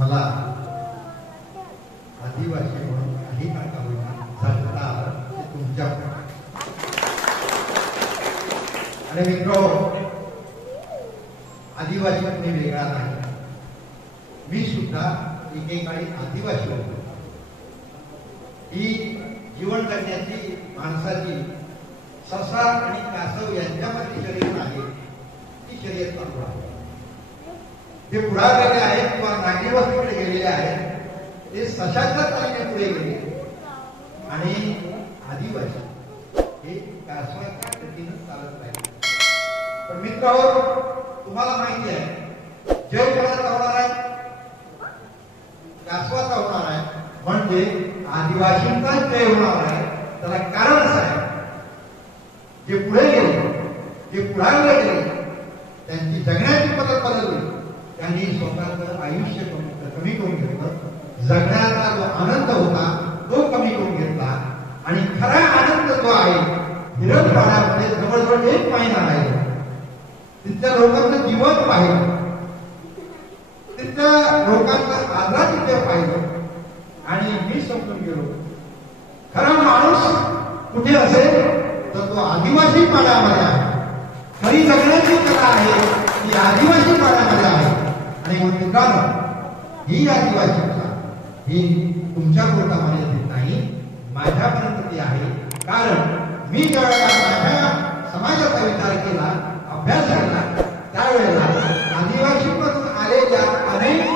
मला आदिवासी म्हणून काही नका सांगता ते तुमच्या आणि मित्र आदिवासी कोणी वेगळा नाही. मी सुद्धा एकेकाळी आदिवासी होतो. ही जीवन जगण्याची माणसाची ससा आणि कासव यांच्यामध्ये शर्यत आहे. ती शर्यत चालू आहे. जे पुढारलेले आहेत किंवा नागरी वस्तीकडे गेलेले आहेत ते सशाच्या चालीने पुढे गेले आणि आदिवासी हे कासवाच्या गतीनं चालत राहिले. पण मित्रांनो, तुम्हाला माहिती आहे जय कोणाचा होणार आहे? कासवाचा होणार आहे. म्हणजे आदिवासींचा जय होणार आहे. त्याला कारण असं आहे, जे पुढे गेले, जे पुढारले गेले, त्यांची जगण्याची पद्धत बदलली. त्यांनी स्वतःचं आयुष्य कमी करून घेतलं. जगण्याचा जो आनंद होता तो कमी करून घेतला आणि खरा आनंद जो आहे हिरडपाड्यामध्ये जवळजवळ 1 महिना आहे. तिथल्या लोकांचं जीवन पाहिलं, तिथल्या लोकांचा आधार तिथे पाहिलं आणि मी समजून गेलो खरा माणूस कुठे असेल तर तो आदिवासी पाड्यामध्ये आहे. खरी जगण्याची कला आहे ती आदिवासी पाड्यामध्ये आहे. आणि मित्रांनो, ही आदिवासी कला ही तुमच्या पुरता मर्यादित नाही, माझ्यापर्यंत ती आहे. कारण मी ज्यावेळेला माझ्या समाजाचा विचार केला, अभ्यास केला, त्यावेळेला आदिवासीमधून आलेल्या अनेक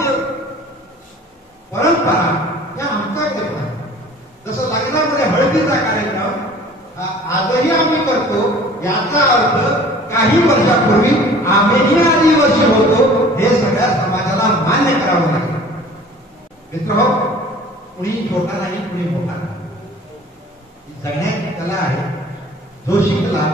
परंपरा या आमच्याकडे आहेत. जसं लग्नामध्ये हळदीचा कार्यक्रम आजही आम्ही करतो. याचा अर्थ काही वर्षापूर्वी आम्हीही आदिवासी होतो हे सगळ्या समाजाला मान्य करावं लागेल. मित्र, कुणी छोटा नाही, कुणी मोठा नाही. जगण्याची कला आहे. जो शिकला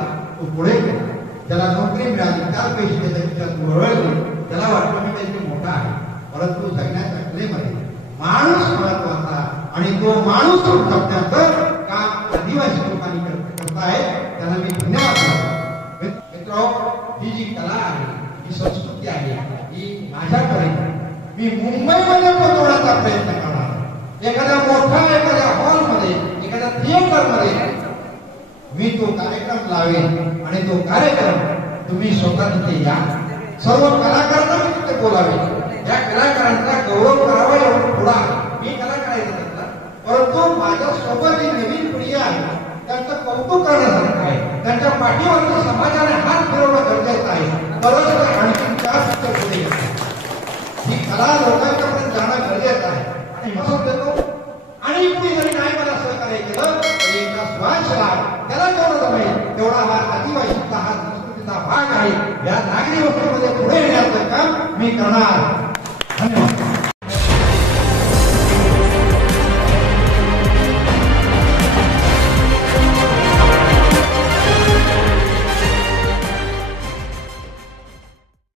तो पुढे गेला, त्याला नोकरी मिळाली, 4 पैसे त्याच्या वळवले, त्याला वाटलं मी काहीतरी मोठा आहे. परंतु जगण्याच्या कलेमध्ये माणूस महत्वाचा आणि तो माणूस जपण्याचं काम आदिवासी लोकांनी करतायत. त्यांना मी धन्यवाद देतो. मित्र, ही जी कला आहे, ही संस्कृती आहे, ही माझ्याकडे मी मुंबईमध्ये पोहोचवण्याचा प्रयत्न करणार. एखाद्या एखाद्या हॉलमध्ये, एखाद्या थिएटरमध्ये मी तो कार्यक्रम लावेन आणि तो कार्यक्रम तुम्ही स्वतः तिथे या. सर्व कलाकारांना मी तिथे बोलावे. या कलाकारांचा गौरव करावा एवढं पुढा मी कलाकार आहे त्यातला. परंतु माझ्या सोबत जी नवीन पिढी आहे त्यांचं कौतुक करण्यासारखं आहे. त्यांच्या पाठीवरच्या समाजाने हात फिरवणं गरजेचं आहे. तरच आणखी जास्त पुढे येते. ही कला लोकांच्यापर्यंत जाणं गरजेचं आहे. आणि मसत देतो आणि कुणी जरी नाही मला सहकार्य केलं तर एका श्वासला त्याला जेवढं जमेल तेवढा हा आदिवासीचा, हा संस्कृतीचा भाग आहे. या नागरी वस्तीमध्ये पुढे येण्याचं काम मी करणार.